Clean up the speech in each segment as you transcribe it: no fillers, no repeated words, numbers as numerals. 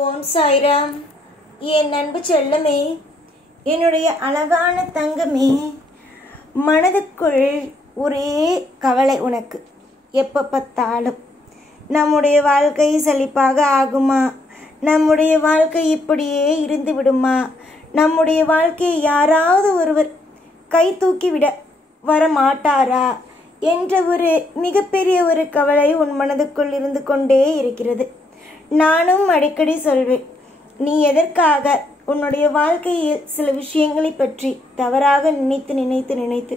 ஓம் சாய்ராம். என் அன்பு செல்லமே, என்னுடைய அழகான தங்கமே, மனதுக்குள் ஒரே கவலை உனக்கு. எப்போ பார்த்தாலும் நம்முடைய வாழ்க்கை செழிப்பாக ஆகுமா, நம்முடைய வாழ்க்கை இப்படியே இருந்து விடுமா, நம்முடைய வாழ்க்கையை யாராவது ஒருவர் கை தூக்கி விட வர மாட்டாரா என்ற ஒரு மிகப்பெரிய ஒரு கவலை உன் மனதுக்குள் இருந்து கொண்டே இருக்கிறது. நானும் அடிக்கடி சொல்வேன், நீ எதற்காக உன்னுடைய வாழ்க்கையில் சில விஷயங்களை பற்றி தவறாக நினைத்து நினைத்து நினைத்து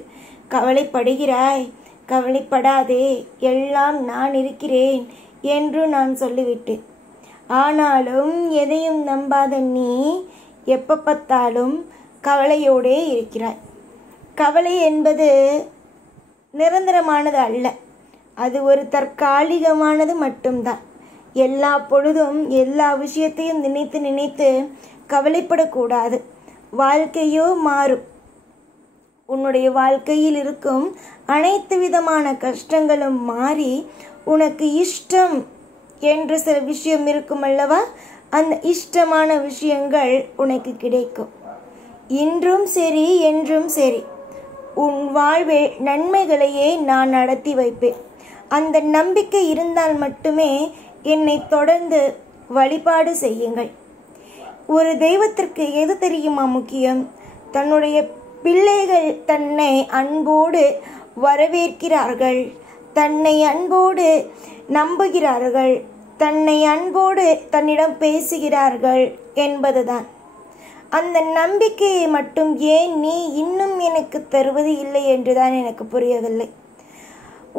கவலைப்படுகிறாய்? கவலைப்படாதே, எல்லாம் நான் இருக்கிறேன் என்று நான் சொல்லிவிட்டேன். ஆனாலும் எதையும் நம்பாத நீ எப்போ பார்த்தாலும் கவலையோடே இருக்கிறாய். கவலை என்பது நிரந்தரமானது அல்ல, அது ஒரு தற்காலிகமானது மட்டும்தான். எல்லா பொழுதும் எல்லா விஷயத்தையும் நினைத்து நினைத்து கவலைப்படக்கூடாது. வாழ்க்கையோ மாறும். உன்னுடைய வாழ்க்கையில் இருக்கும் அனைத்து விதமான கஷ்டங்களும் மாறி உனக்கு இஷ்டம் என்ற சில விஷயம் இருக்கும் அல்லவா, அந்த இஷ்டமான விஷயங்கள் உனக்கு கிடைக்கும். இன்றும் சரி என்றும் சரி உன் வாழ்வில் நன்மைகளையே நான் நடத்தி வைப்பேன். அந்த நம்பிக்கை இருந்தால் மட்டுமே என்னை தொடர்ந்து வழிபாடு செய்யுங்கள். ஒரு தெய்வத்திற்கு எது தெரியுமா முக்கியம்? தன்னுடைய பிள்ளைகள் தன்னை அன்போடு வரவேற்கிறார்கள், தன்னை அன்போடு நம்புகிறார்கள், தன்னை அன்போடு தன்னிடம் பேசுகிறார்கள் என்பதுதான். அந்த நம்பிக்கையை மட்டும் ஏன் நீ இன்னும் எனக்கு தருவது இல்லை என்றுதான் எனக்கு புரியவில்லை.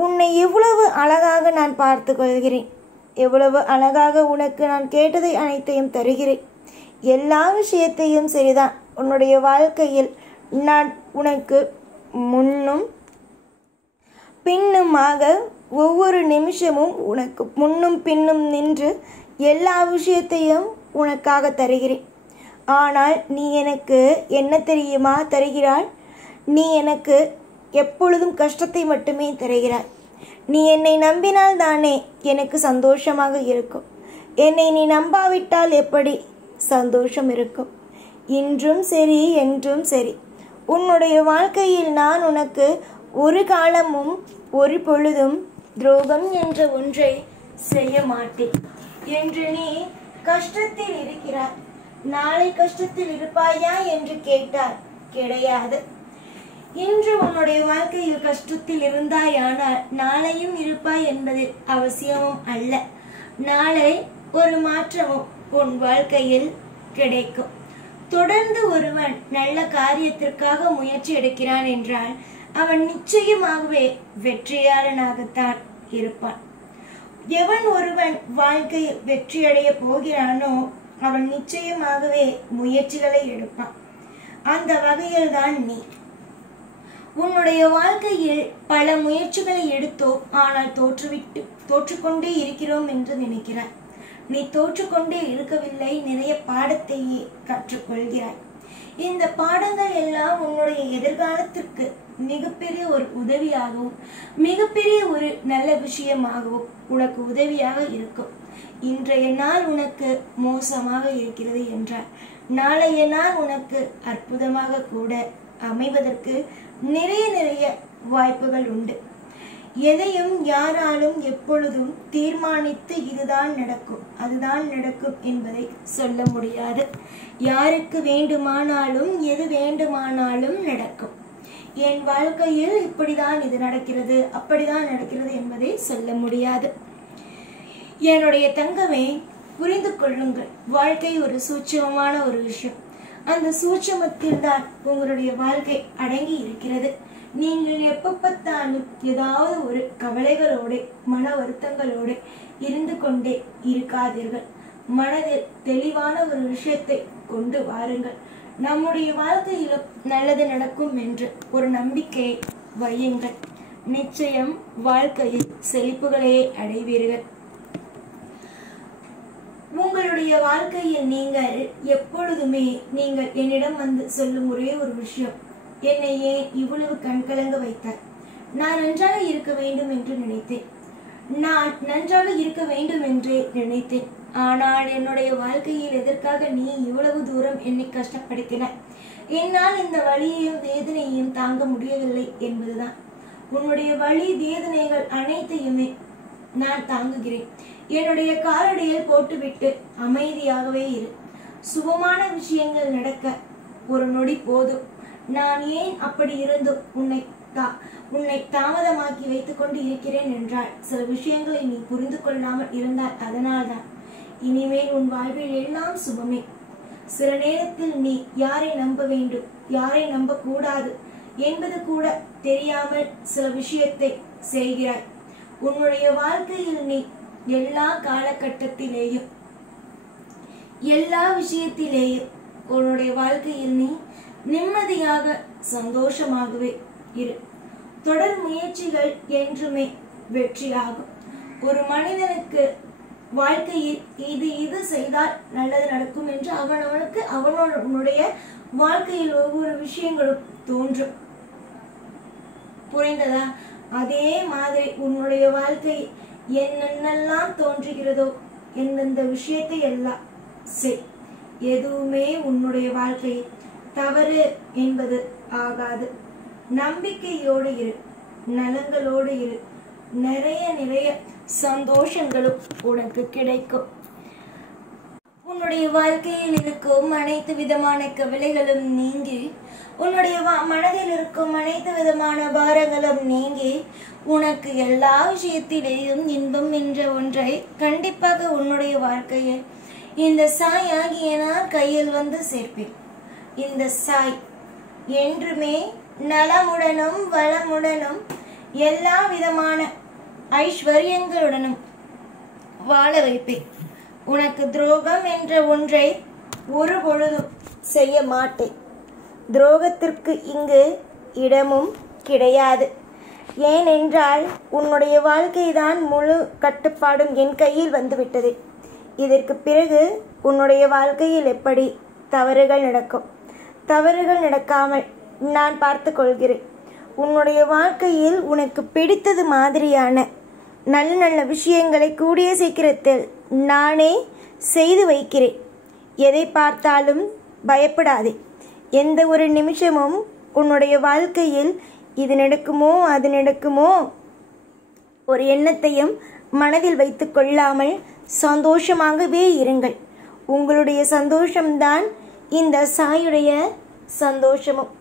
உன்னை எவ்வளவு அழகாக நான் பார்த்து கொள்கிறேன், எவ்வளவு அழகாக உனக்கு நான் கேட்டதை அனைத்தையும் தருகிறேன். எல்லா விஷயத்தையும் சரிதான். உன்னுடைய வாழ்க்கையில் நான் உனக்கு முன்னும் பின்னுமாக ஒவ்வொரு நிமிஷமும் உனக்கு முன்னும் பின்னும் நின்று எல்லா விஷயத்தையும் உனக்காக தருகிறேன். ஆனால் நீ எனக்கு என்ன தெரியுமா தருகிறாய்? நீ எனக்கு எப்பொழுதும் கஷ்டத்தை மட்டுமே தருகிறாய். நீ என்னை நம்பினால் தானே எனக்கு சந்தோஷமாக இருக்கும். என்னை நீ நம்பாவிட்டால் எப்படி சந்தோஷம் இருக்கும்? இன்றும் சரி என்றும் சரி உன்னுடைய வாழ்க்கையில் நான் உனக்கு ஒரு காலமும் ஒரு பொழுதும் துரோகம் என்ற ஒன்றை செய்ய மாட்டேன். என்று நீ கஷ்டத்தில் இருக்கிறாய், நாளை கஷ்டத்தில் இருப்பாயா என்று கேட்டால் கிடையாது. இன்று உன்னுடைய வாழ்க்கையில் கஷ்டத்தில் இருந்தாயானால் நாளையும் இருப்பாய் என்பது அவசியமும் அல்ல. நாளை ஒரு மாற்றமும் உன் வாழ்க்கையில் கிடைக்கும். தொடர்ந்து ஒருவன் நல்ல காரியத்திற்காக முயற்சி எடுக்கிறான் என்றால் அவன் நிச்சயமாகவே வெற்றியாளனாகத்தான் இருப்பான். எவன் ஒருவன் வாழ்க்கையில் வெற்றியடைய போகிறானோ அவன் நிச்சயமாகவே முயற்சிகளை எடுப்பான். அந்த வகையில் தான் நீ உன்னுடைய வாழ்க்கையில் பல முயற்சிகளை எடுத்தோ ஆனால் தோற்றுக்கொண்டே இருக்கிறோம் என்று நினைக்கிறாய். நீ தோற்றுக்கொண்டே இருக்கவில்லை, நிறைய பாடத்தையே கற்றுக்கொள்கிறாய். இந்த பாடங்கள் எல்லாம் உன்னுடைய எதிர்காலத்திற்கு மிகப்பெரிய ஒரு உதவியாகவும் மிகப்பெரிய ஒரு நல்ல விஷயமாகவும் உனக்கு உதவியாக இருக்கும். இன்றைய நாள் உனக்கு மோசமாக இருக்கிறது என்றால் நாளைய நாள் உனக்கு அற்புதமாக கூட அமைவதற்கு நிறைய வாய்ப்புகள் உண்டு. எதையும் யாராலும் எப்பொழுதும் தீர்மானித்து இதுதான் நடக்கும் அதுதான் நடக்கும் என்பதை சொல்ல முடியாது. யாருக்கு வேண்டுமானாலும் எது வேண்டுமானாலும் நடக்கும். என் வாழ்க்கையில் இப்படிதான் இது நடக்கிறது அப்படிதான் நடக்கிறது என்பதை சொல்ல முடியாது. என்னுடைய தங்கமே, புரிந்து கொள்ளுங்கள், வாழ்க்கை ஒரு சூட்சமமான ஒரு விஷயம். அந்த சூட்சமத்தில் தான் உங்களுடைய வாழ்க்கை அடங்கி இருக்கிறது. நீங்கள் எப்ப பார்த்தாலும் ஏதாவது ஒரு கவலைகளோடு மன வருத்தங்களோடு இருந்து கொண்டே இருக்காதீர்கள். மனதில் தெளிவான ஒரு விஷயத்தை கொண்டு வாருங்கள். நம்முடைய வாழ்க்கையிலும் நல்லது நடக்கும் என்று ஒரு நம்பிக்கையை வையுங்கள். நிச்சயம் வாழ்க்கையில் செழிப்புகளையே அடைவீர்கள். உங்களுடைய வாழ்க்கையில் நீங்கள் எப்பொழுதுமே நீங்கள் என்னிடம் வந்து சொல்லும் ஒரே ஒரு விஷயம், என்னை ஏன் இவ்வளவு கண்கலங்க வைத்தார்? நான் நன்றாக இருக்க வேண்டும் என்று நினைத்தேன், நான் நன்றாக இருக்க வேண்டும் என்றே நினைத்தேன். ஆனால் என்னுடைய வாழ்க்கையில் எதற்காக நீ இவ்வளவு தூரம் என்னை கஷ்டப்படுத்தினாய்? என்னால் இந்த வலியையும் வேதனையையும் தாங்க முடியவில்லை என்பதுதான். உன்னுடைய வலி வேதனைகள் அனைத்தையுமே நான் தாங்குகிறேன். என்னுடைய காலடியில் போட்டுவிட்டு அமைதியாகவே இரு. சுபமான விஷயங்கள் நடக்க ஒரு நொடி போதும். நான் ஏன் அப்படி இருந்தும் உன்னை தாமதமாக்கி வைத்துக் கொண்டு இருக்கிறேன் என்றால், சில விஷயங்களை நீ புரிந்து கொள்ளாமல் இருந்தால் அதனால்தான். இனிமேல் உன் வாழ்வில் எல்லாம் சுபமே. சில நேரத்தில் நீ யாரை நம்ப வேண்டும், யாரை நம்ப கூடாது என்பது கூட தெரியாமல் சில விஷயத்தை செய்கிறாய். உன்னுடைய வாழ்க்கையில் நீ எல்லா காலகட்டத்திலேயும் எல்லா விஷயத்திலேயும் உன்னுடைய வாழ்க்கையில் நீ நிம்மதியாக சந்தோஷமாகவே இரு. தொடர் முயற்சிகள் என்றுமே வெற்றியாகும். ஒரு மனிதனுக்கு வாழ்க்கையில் இது செய்தால் நல்லது நடக்கும் என்று அவனுடைய வாழ்க்கையில் ஒவ்வொரு விஷயங்களும் தோன்றும். புரிந்ததா? அதே மாதிரி உன்னுடைய வாழ்க்கை என்னென்னலாம் தோன்றுகிறதோ எந்தெந்த விஷயத்தை எல்லாம் செய். எதுவுமே உன்னுடைய வாழ்க்கை தவறு என்பது ஆகாது. நம்பிக்கையோடு இரு, நலங்களோடு இரு. நிறைய சந்தோஷங்களும் உனக்கு கிடைக்கும். உன்னுடைய வாழ்க்கையில் இருக்கும் அனைத்து விதமான கவலைகளும் நீங்கி, உன்னுடைய மனதில் இருக்கும் அனைத்து விதமான பாரங்களும் நீங்கி, உனக்கு எல்லா விஷயத்திலேயும் இன்பம் என்ற ஒன்றை கண்டிப்பாக உன்னுடைய வாழ்க்கையில் இந்த சாய் ஆகிய நான் கையில் வந்து சேர்ப்பேன். இந்த சாய் என்றுமே நலமுடனும் வளமுடனும் எல்லா விதமான ஐஸ்வர்யங்களுடனும் வாழ வைப்பேன். உனக்கு துரோகம் என்ற ஒன்றை ஒரு பொழுதும் செய்ய மாட்டேன். துரோகத்திற்கு இங்கு இடமும் கிடையாது. ஏனென்றால் உன்னுடைய வாழ்க்கைதான் முழு கட்டுப்பாடும் என் கையில் வந்துவிட்டது. இதற்கு பிறகு உன்னுடைய வாழ்க்கையில் எப்படி தவறுகள் நடக்கும், தவறுகள் நடக்காமல் நான் பார்த்து கொள்கிறேன். உன்னுடைய வாழ்க்கையில் உனக்கு பிடித்தது மாதிரியான நல்ல நல்ல விஷயங்களை கூடிய சீக்கிரத்தில் நானே செய்து வைக்கிறேன். எதை பார்த்தாலும் பயப்படாதே. எந்த ஒரு நிமிஷமும் உன்னுடைய வாழ்க்கையில் இது நடக்குமோ அது நடக்குமோ ஒரு எண்ணத்தையும் மனதில் வைத்து கொள்ளாமல் சந்தோஷமாகவே இருங்கள். உங்களுடைய சந்தோஷம்தான் இந்த சாயுடைய சந்தோஷமும்.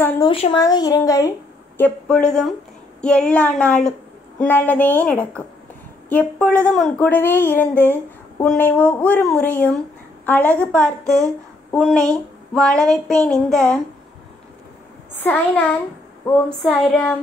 சந்தோஷமாக இருங்கள். எப்பொழுதும் எல்லா நாளும் நல்லதே நடக்கும். எப்பொழுதும் உன் கூடவே இருந்து உன்னை ஒவ்வொரு முறையும் அழகு பார்த்து உன்னை வாழ வைப்பேன். இந்த சாய்நான். ஓம் சாய்ராம்.